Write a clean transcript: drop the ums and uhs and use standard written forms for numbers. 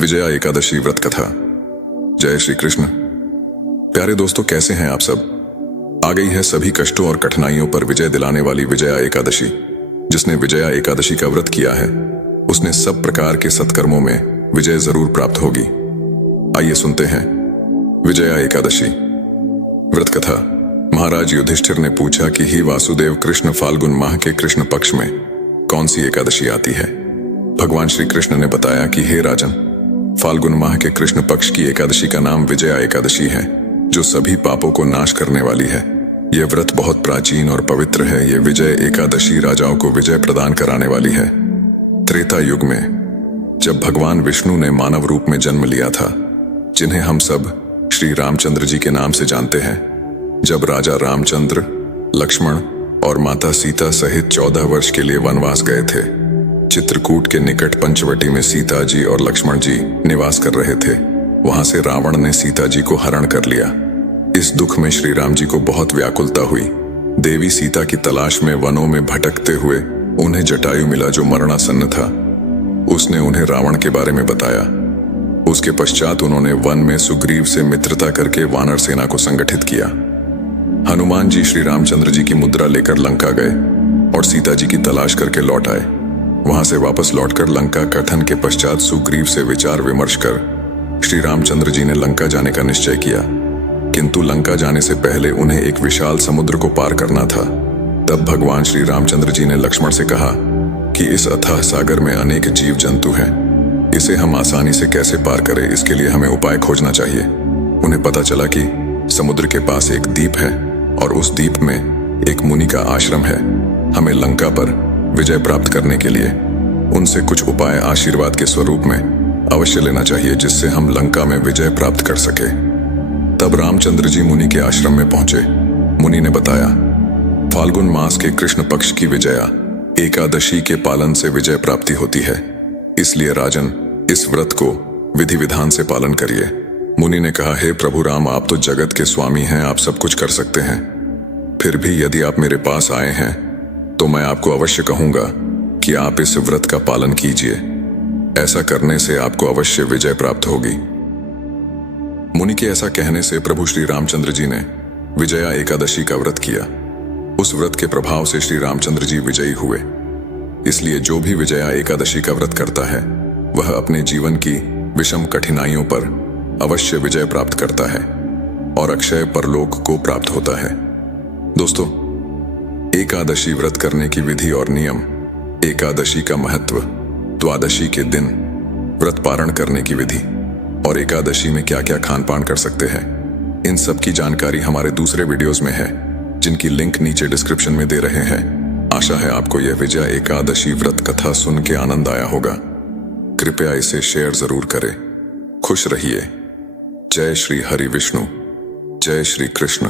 विजया एकादशी व्रत कथा। जय श्री कृष्ण। प्यारे दोस्तों, कैसे हैं आप सब। आ गई है सभी कष्टों और कठिनाइयों पर विजय दिलाने वाली विजया एकादशी। जिसने विजया एकादशी का व्रत किया है उसने सब प्रकार के सत्कर्मों में विजय जरूर प्राप्त होगी। आइए सुनते हैं विजया एकादशी व्रत कथा। महाराज युधिष्ठिर ने पूछा कि ही वासुदेव, कृष्ण फाल्गुन माह के कृष्ण पक्ष में कौन सी एकादशी आती है। भगवान श्री कृष्ण ने बताया कि हे राजन, फाल्गुन माह के कृष्ण पक्ष की एकादशी का नाम विजया एकादशी है, जो सभी पापों को नाश करने वाली है। यह व्रत बहुत प्राचीन और पवित्र है। यह विजय एकादशी राजाओं को विजय प्रदान कराने वाली है। त्रेता युग में जब भगवान विष्णु ने मानव रूप में जन्म लिया था, जिन्हें हम सब श्री रामचंद्र जी के नाम से जानते हैं, जब राजा रामचंद्र, लक्ष्मण और माता सीता सहित 14 वर्ष के लिए वनवास गए थे। चित्रकूट के निकट पंचवटी में सीता जी और लक्ष्मण जी निवास कर रहे थे। वहां से रावण ने सीता जी को हरण कर लिया। इस दुख में श्री राम जी को बहुत व्याकुलता हुई। देवी सीता की तलाश में वनों में भटकते हुए उन्हें जटायु मिला, जो मरणासन्न था। उसने उन्हें रावण के बारे में बताया। उसके पश्चात उन्होंने वन में सुग्रीव से मित्रता करके वानर सेना को संगठित किया। हनुमान जी श्री रामचंद्र जी की मुद्रा लेकर लंका गए और सीता जी की तलाश करके लौट आए। वहां से वापस लौटकर लंका कथन के पश्चात सुग्रीव से विचार विमर्श कर श्री रामचंद्र जी ने लंका जाने का निश्चय किया। किंतु लंका जाने से पहले उन्हें एक विशाल समुद्र को पार करना था। तब भगवान श्री रामचंद्र जी ने लक्ष्मण से कहा कि इस अथाह सागर में अनेक जीव जंतु हैं, इसे हम आसानी से कैसे पार करें, इसके लिए हमें उपाय खोजना चाहिए। उन्हें पता चला कि समुद्र के पास एक द्वीप है और उस द्वीप में एक मुनि का आश्रम है। हमें लंका पर विजय प्राप्त करने के लिए उनसे कुछ उपाय आशीर्वाद के स्वरूप में अवश्य लेना चाहिए, जिससे हम लंका में विजय प्राप्त कर सके। तब रामचंद्र जी मुनि के आश्रम में पहुंचे। मुनि ने बताया, फाल्गुन मास के कृष्ण पक्ष की विजया एकादशी के पालन से विजय प्राप्ति होती है। इसलिए राजन, इस व्रत को विधि विधान से पालन करिए। मुनि ने कहा, हे प्रभु राम, आप तो जगत के स्वामी हैं, आप सब कुछ कर सकते हैं। फिर भी यदि आप मेरे पास आए हैं तो मैं आपको अवश्य कहूंगा कि आप इस व्रत का पालन कीजिए। ऐसा करने से आपको अवश्य विजय प्राप्त होगी। मुनि के ऐसा कहने से प्रभु श्री रामचंद्र जी ने विजया एकादशी का व्रत किया। उस व्रत के प्रभाव से श्री रामचंद्र जी विजयी हुए। इसलिए जो भी विजया एकादशी का व्रत करता है वह अपने जीवन की विषम कठिनाइयों पर अवश्य विजय प्राप्त करता है और अक्षय परलोक को प्राप्त होता है। दोस्तों, एकादशी व्रत करने की विधि और नियम, एकादशी का महत्व, द्वादशी के दिन व्रत पारण करने की विधि और एकादशी में क्या क्या खान पान कर सकते हैं, इन सब की जानकारी हमारे दूसरे वीडियोस में है, जिनकी लिंक नीचे डिस्क्रिप्शन में दे रहे हैं। आशा है आपको यह विजया एकादशी व्रत कथा सुन के आनंद आया होगा। कृपया इसे शेयर जरूर करें। खुश रहिए। जय श्री हरि विष्णु। जय श्री कृष्ण।